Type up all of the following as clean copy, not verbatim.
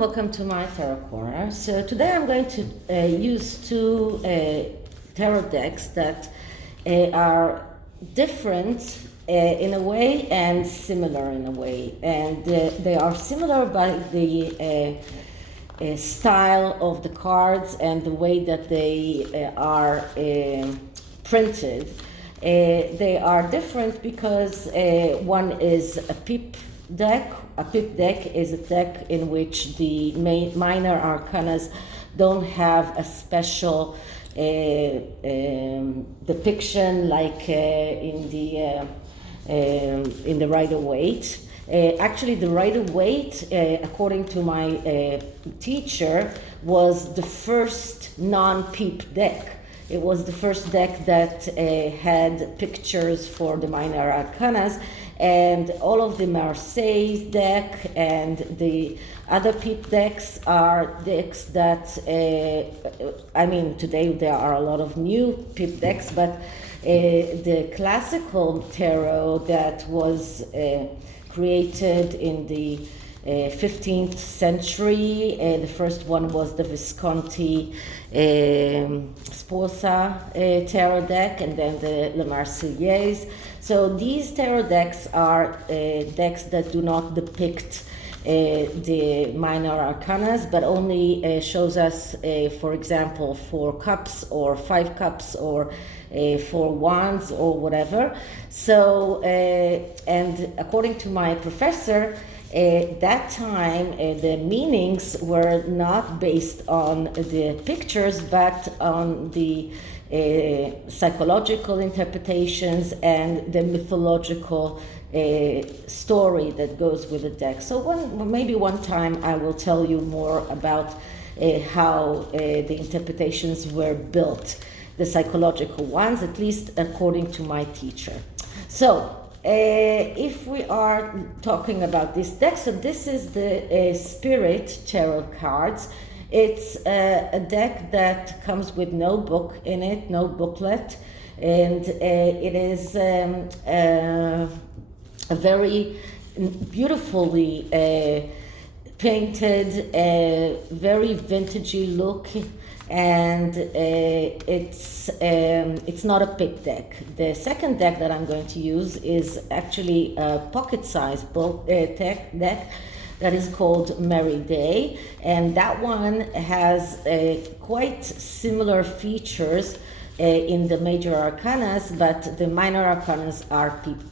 and welcome to my Tarot Corner. So today I'm going to use two tarot decks that are different in a way and similar in a way. And they are similar by the style of the cards and the way that they are printed. They are different because one is a pip deck. A pip deck is a deck in which the minor arcanas don't have a special depiction like in the Rider-Waite. Actually, the Rider-Waite, according to my teacher, was the first non-peep deck. It was the first deck that had pictures for the minor arcanas, and all of the Marseille deck and the other peep decks are decks that, today there are a lot of new peep decks, but the classical tarot that was created in the 15th century. The first one was the Visconti Sposa tarot deck, and then the La Marseillaise. So these tarot decks are decks that do not depict the minor arcanas, but only shows us, for example, 4 cups or 5 cups or 4 wands or whatever. So, and according to my professor, that time the meanings were not based on the pictures but on the psychological interpretations and the mythological story that goes with the deck. So maybe one time I will tell you more about how the interpretations were built, the psychological ones, at least according to my teacher. So if we are talking about this deck, so this is the Spirit Tarot cards. It's a deck that comes with no book in it, no booklet, and it is a very beautifully painted, very vintagey look, and it's not a pick deck. The second deck that I'm going to use is actually a pocket-sized deck that is called Merry Day, and that one has quite similar features in the major arcanas, but the minor arcanas are people.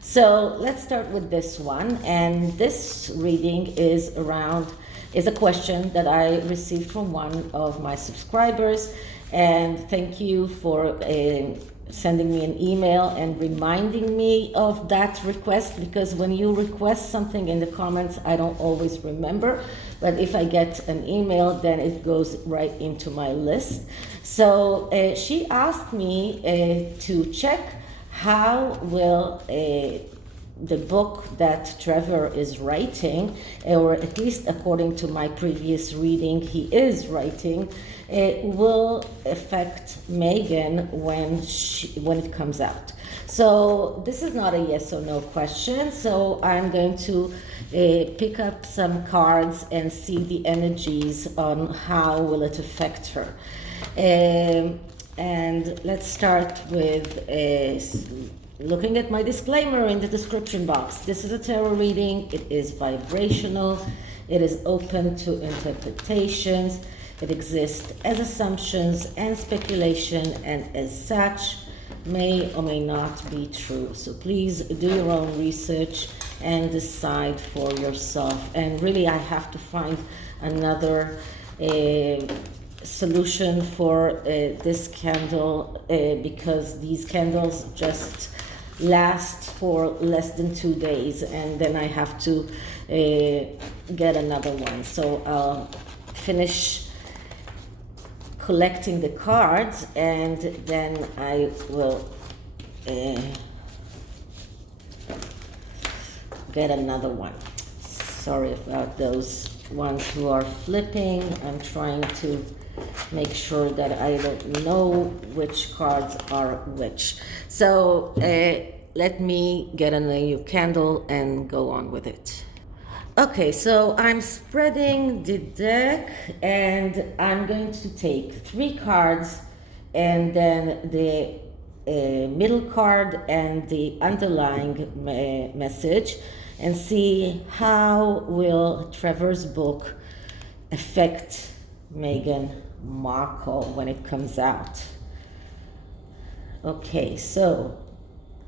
So let's start with this one, and this reading is a question that I received from one of my subscribers, and thank you for sending me an email and reminding me of that request, because when you request something in the comments, I don't always remember, but if I get an email, then it goes right into my list. So she asked me to check how will the book that Trevor is writing, or at least according to my previous reading, he is writing, will affect Meghan when it comes out. So this is not a yes or no question. So I'm going to pick up some cards and see the energies on how will it affect her. And let's start with looking at my disclaimer in the description box. This is a tarot reading. It is vibrational. It is open to interpretations. It exists as assumptions and speculation, and as such may or may not be true. So please do your own research and decide for yourself. And really, I have to find another solution for this candle because these candles just last for less than 2 days, and then I have to get another one. So I'll finish collecting the cards, and then I will get another one. Sorry about those ones who are flipping. I'm trying to make sure that I don't know which cards are which. So let me get a new candle and go on with it. Okay, so I'm spreading the deck and I'm going to take 3 cards and then the middle card and the underlying message, and see how will Trevor's book affect Meghan Markle when it comes out. Okay, so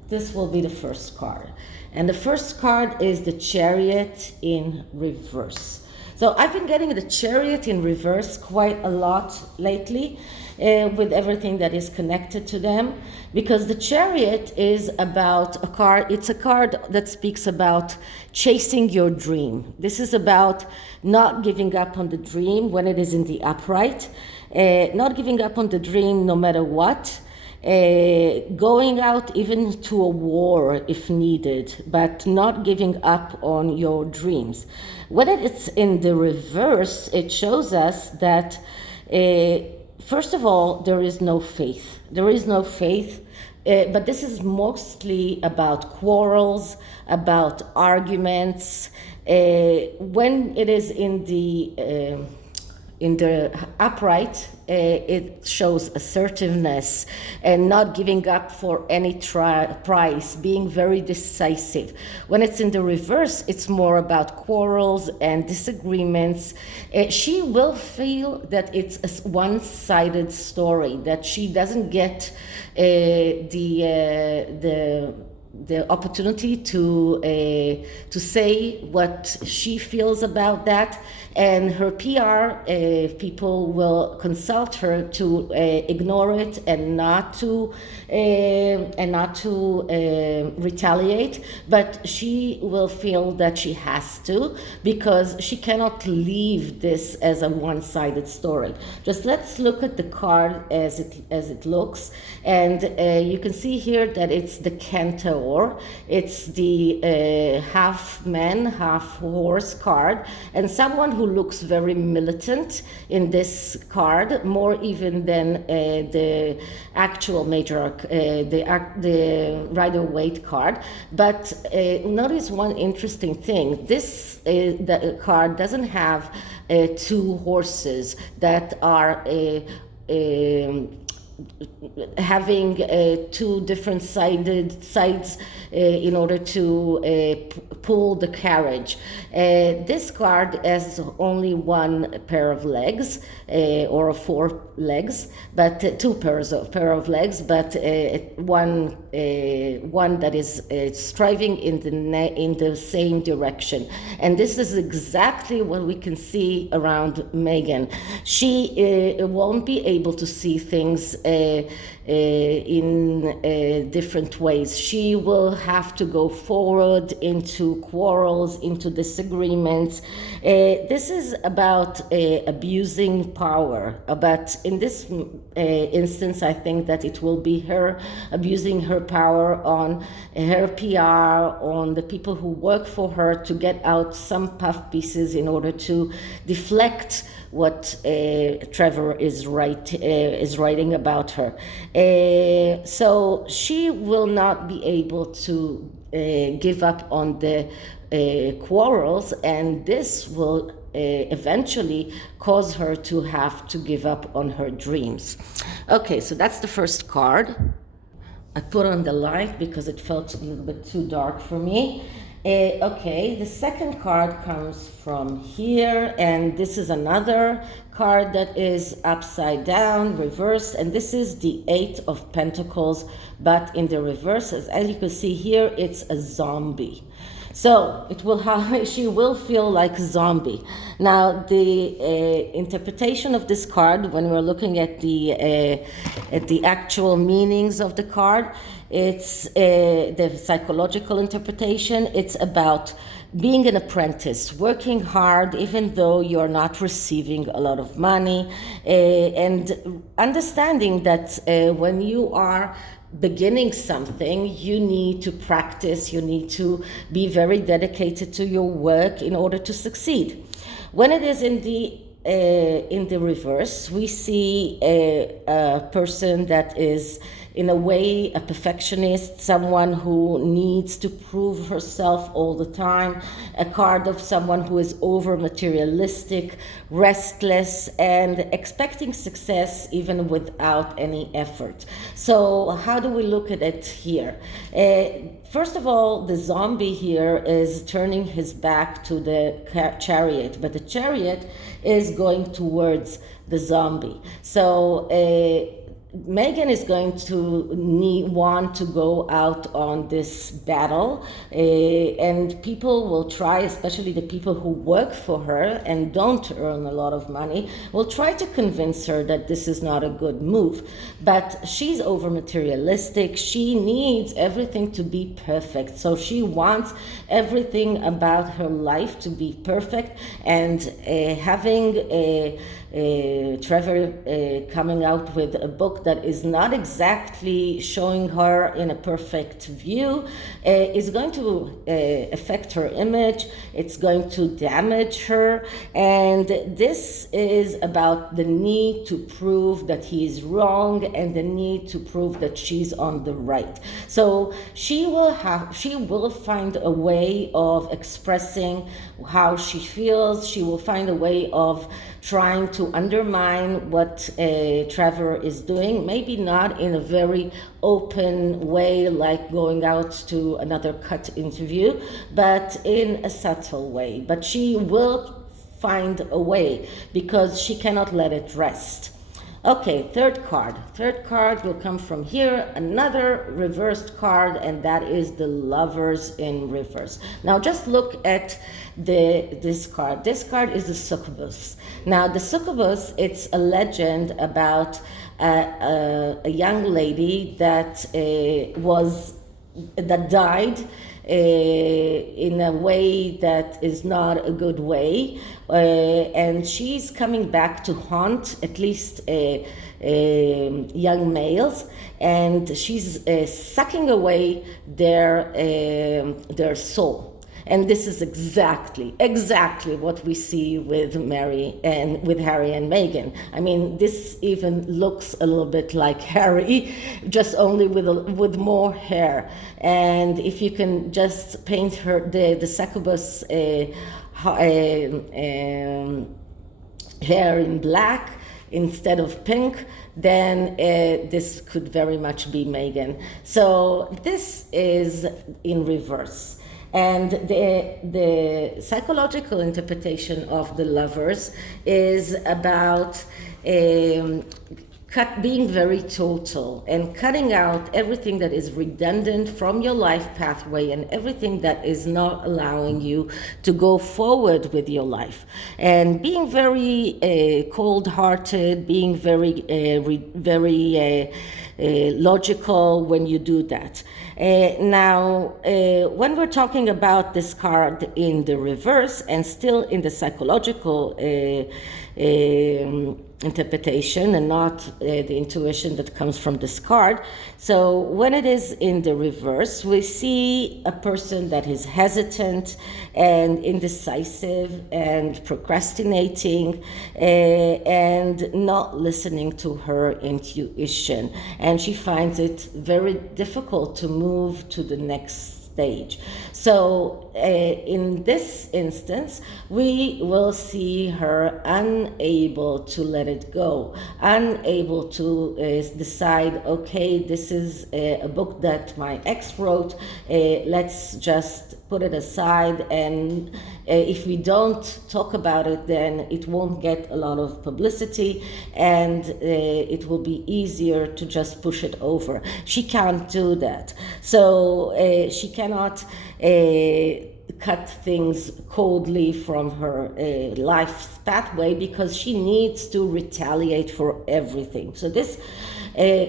this will be the first card. And the first card is the Chariot in reverse. So I've been getting the Chariot in reverse quite a lot lately with everything that is connected to them, because the Chariot is about a card, it's a card that speaks about chasing your dream. This is about not giving up on the dream when it is in the upright, not giving up on the dream no matter what. Going out even to a war if needed, but not giving up on your dreams. When it's in the reverse, it shows us that, first of all, there is no faith. There is no faith, but this is mostly about quarrels, about arguments. When it is in the upright, it shows assertiveness and not giving up for any price, being very decisive. When it's in the reverse, it's more about quarrels and disagreements. She will feel that it's a one-sided story, that she doesn't get the opportunity to say what she feels about that, and her PR people will consult her to ignore it and not to retaliate, but she will feel that she has to, because she cannot leave this as a one-sided story. Just let's look at the card as it looks, and you can see here that it's the Centaur. It's the half man, half horse card, and someone who looks very militant in this card, more even than the actual major, the Rider-Waite card. But notice one interesting thing. This the card doesn't have 2 horses that are having 2 different sides in order to pull the carriage. This card has only 1 pair of legs, or 4 legs, but 2 pair of legs, but one that is striving in the same direction. And this is exactly what we can see around Meghan. She won't be able to see things in different ways. She will have to go forward into quarrels, into disagreements. This is about abusing power, but in this instance, I think that it will be her abusing her power on her PR, on the people who work for her, to get out some puff pieces in order to deflect what Trevor is writing about her. So she will not be able to give up on the quarrels, and this will eventually cause her to have to give up on her dreams. Okay, so that's the first card. I put on the light because it felt a little bit too dark for me. Okay, the second card comes from here, and this is another card that is upside down, reversed, and this is the 8 of Pentacles, but in the reverse. As you can see here, it's a zombie. So it will have, she will feel like a zombie. Now, the interpretation of this card, when we're looking at the actual meanings of the card, it's the psychological interpretation. It's about being an apprentice, working hard even though you're not receiving a lot of money, and understanding that when you are beginning something, you need to practice, you need to be very dedicated to your work in order to succeed. When it is in the reverse, we see a person that is in a way, a perfectionist, someone who needs to prove herself all the time, a card of someone who is over materialistic, restless, and expecting success even without any effort. So how do we look at it here? First of all, the zombie here is turning his back to the chariot, but the chariot is going towards the zombie. So Meghan is going to want to go out on this battle, and people will try, especially the people who work for her and don't earn a lot of money, will try to convince her that this is not a good move. But she's over materialistic. She needs everything to be perfect. So she wants everything about her life to be perfect, and having Trevor coming out with a book that is not exactly showing her in a perfect view is going to affect her image. It's going to damage her, and this is about the need to prove that he is wrong and the need to prove that she's on the right. So she will find a way of expressing how she feels. She will find a way of trying to undermine what Trevor is doing, maybe not in a very open way like going out to another cut interview, but in a subtle way. But she will find a way because she cannot let it rest. Okay, third card. Third card will come from here, another reversed card, and that is the Lovers in reverse. Now just look at this card. This card is the succubus. Now the succubus, it's a legend about a young lady that died in a way that is not a good way, and she's coming back to haunt at least young males, and she's sucking away their soul. And this is exactly what we see with Harry and Meghan. I mean, this even looks a little bit like Harry, just only with more hair. And if you can just paint her the succubus hair in black instead of pink, then this could very much be Meghan. So this is in reverse. And the psychological interpretation of the Lovers is about being very total and cutting out everything that is redundant from your life pathway and everything that is not allowing you to go forward with your life, and being very cold-hearted, being very logical when you do that. Now, when we're talking about this card in the reverse and still in the psychological interpretation and not the intuition that comes from this card. So when it is in the reverse, we see a person that is hesitant and indecisive and procrastinating and not listening to her intuition. And she finds it very difficult to move to the next stage. So in this instance, we will see her unable to let it go, unable to decide, okay, this is a book that my ex wrote, let's just put it aside, and if we don't talk about it, then it won't get a lot of publicity, and it will be easier to just push it over. She can't do that. So she cannot cut things coldly from her life's pathway because she needs to retaliate for everything. So this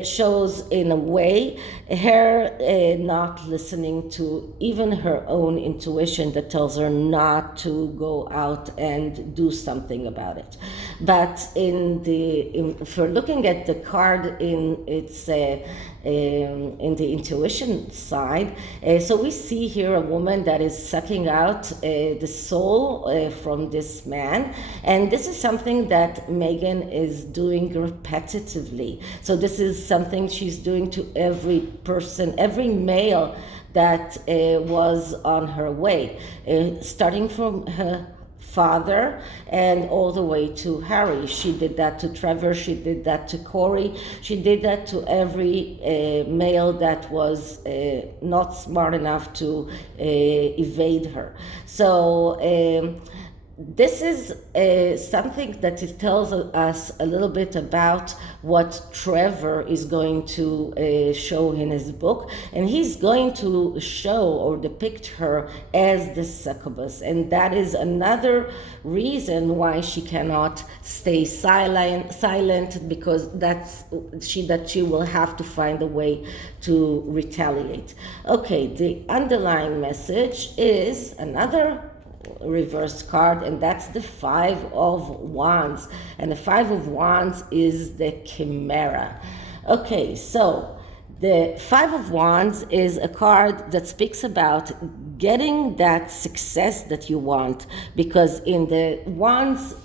shows in a way her not listening to even her own intuition that tells her not to go out and do something about it. But for looking at the card in its in the intuition side. So we see here a woman that is sucking out the soul from this man, and this is something that Meghan is doing repetitively. So this is something she's doing to every person, every male that was on her way, starting from her father and all the way to Harry. She did that to Trevor, she did that to Corey, she did that to every male that was not smart enough to evade her. So this is something that it tells us a little bit about what Trevor is going to show in his book, and he's going to show or depict her as the succubus, and that is another reason why she cannot stay silent, because she will have to find a way to retaliate. Okay, the underlying message is another reverse card, and that's the Five of Wands, and the Five of Wands is the Chimera. Okay, so the Five of Wands is a card that speaks about getting that success that you want, because in the Wands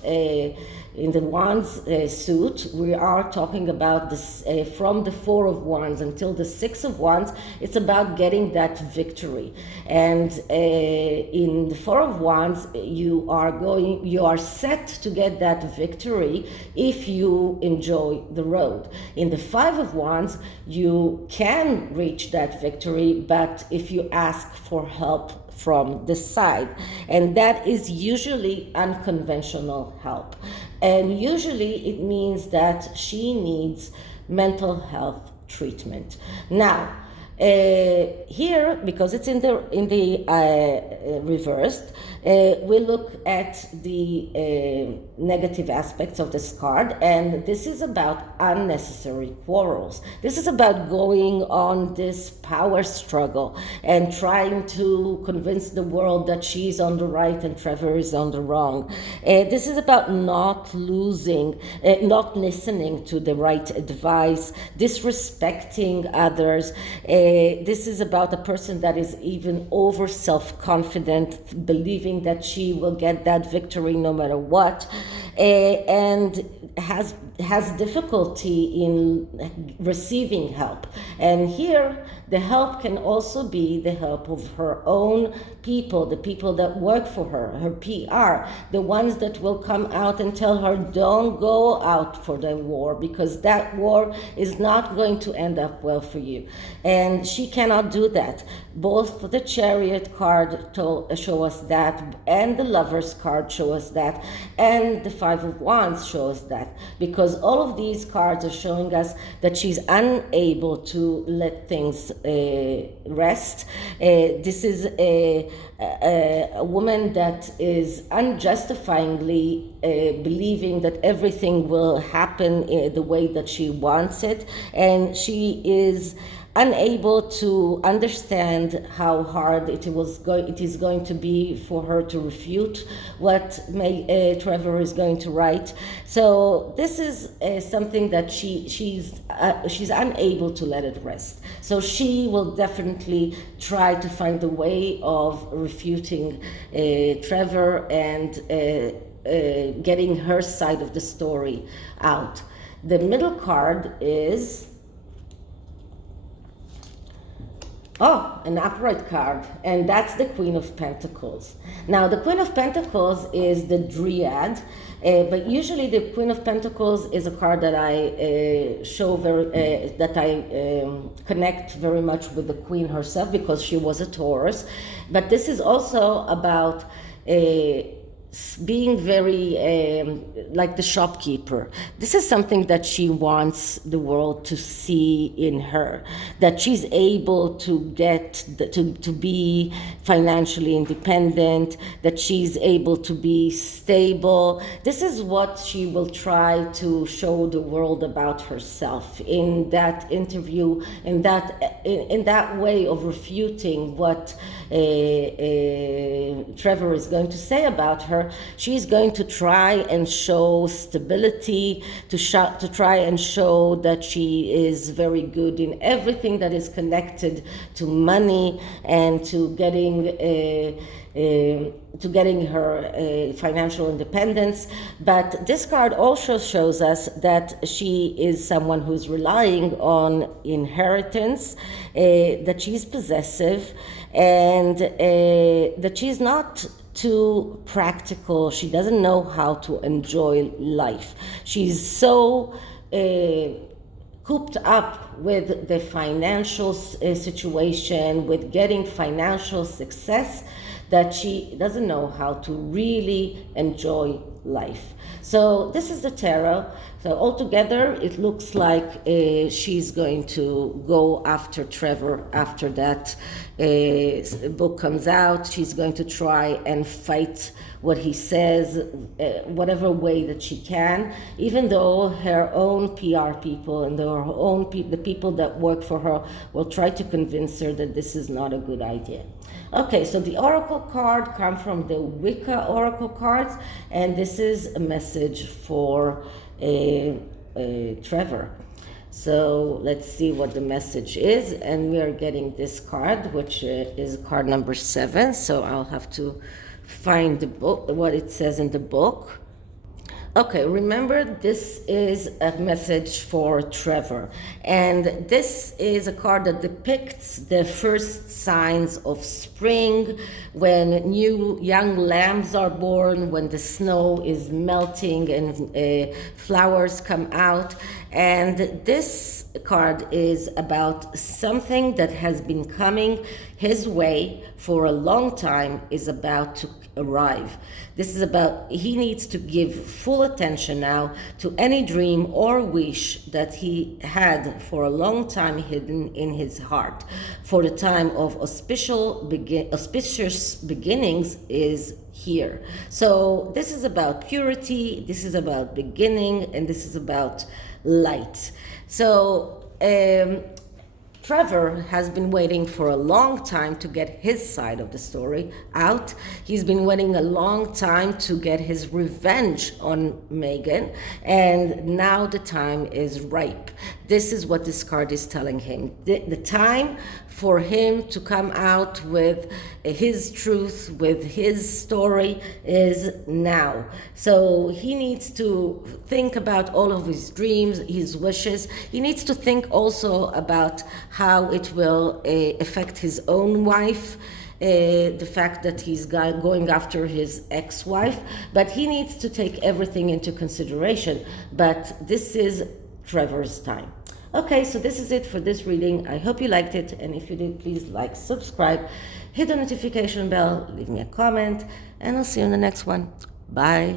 suit, we are talking about this from the Four of Wands until the Six of Wands. It's about getting that victory, and in the Four of Wands, you are set to get that victory if you enjoy the road. In the Five of Wands, you can reach that victory, but if you ask for help from the side, and that is usually unconventional help, and usually it means that she needs mental health treatment. Now here, because it's in the reversed, we look at the negative aspects of this card, and this is about unnecessary quarrels. This is about going on this power struggle and trying to convince the world that she's on the right and Trevor is on the wrong. This is about not listening to the right advice, disrespecting others. This is about a person that is even over self-confident, believing that she will get that victory no matter what, and has difficulty in receiving help. And here, the help can also be the help of her own people, the people that work for her PR, the ones that will come out and tell her, don't go out for the war, because that war is not going to end up well for you. And she cannot do that. Both the Chariot card show us that, and the Lover's card show us that, and the Five of Wands shows that, because all of these cards are showing us that she's unable to let things rest. This is a woman that is unjustifiably believing that everything will happen the way that she wants it, and she is unable to understand how hard it is going to be for her to refute what Trevor is going to write. So this is something that she's unable to let it rest. So she will definitely try to find a way of refuting Trevor and getting her side of the story out. The middle card is an upright card, and that's the Queen of Pentacles. Now, the Queen of Pentacles is the Dryad, but usually the Queen of Pentacles is a card that I connect very much with the Queen herself, because she was a Taurus. But this is also about being very like the shopkeeper. This is something that she wants the world to see in her, that she's able to get to be financially independent, that she's able to be stable. This is what she will try to show the world about herself in that interview, in that way of refuting what Trevor is going to say about her. her. She's going to try and show stability, to try and show that she is very good in everything that is connected to money and to getting her financial independence. But this card also shows us that she is someone who's relying on inheritance, that she's possessive, and that she's not too practical. She doesn't know how to enjoy life. She's so cooped up with the financial situation, with getting financial success, that she doesn't know how to really enjoy life. So this is the tarot. So altogether, it looks like she's going to go after Trevor after that book comes out. She's going to try and fight what he says, whatever way that she can, even though her own PR people and the people that work for her will try to convince her that this is not a good idea. Okay, so the oracle card comes from the WICCA oracle cards, and this is a message for Trevor. So let's see what the message is, and we are getting this card, which is card number 7. So I'll have to find the book, what it says in the book. Okay, remember, this is a message for Trevor, and this is a card that depicts the first signs of spring, when new young lambs are born, when the snow is melting and flowers come out. And this card is about something that has been coming his way for a long time, is about to arrive. This is about, he needs to give full attention now to any dream or wish that he had for a long time hidden in his heart. For the time of auspicious beginnings is here. So this is about purity, this is about beginning, and this is about light. So Trevor has been waiting for a long time to get his side of the story out. He's been waiting a long time to get his revenge on Meghan, and now the time is ripe. This is what this card is telling him. The time for him to come out with his truth, with his story, is now. So he needs to think about all of his dreams, his wishes. He needs to think also about how it will affect his own wife, the fact that he's going after his ex-wife, but he needs to take everything into consideration. But this is Trevor's time. Okay, so this is it for this reading. I hope you liked it, and if you did, please like, subscribe, hit the notification bell, leave me a comment, and I'll see you in the next one. Bye.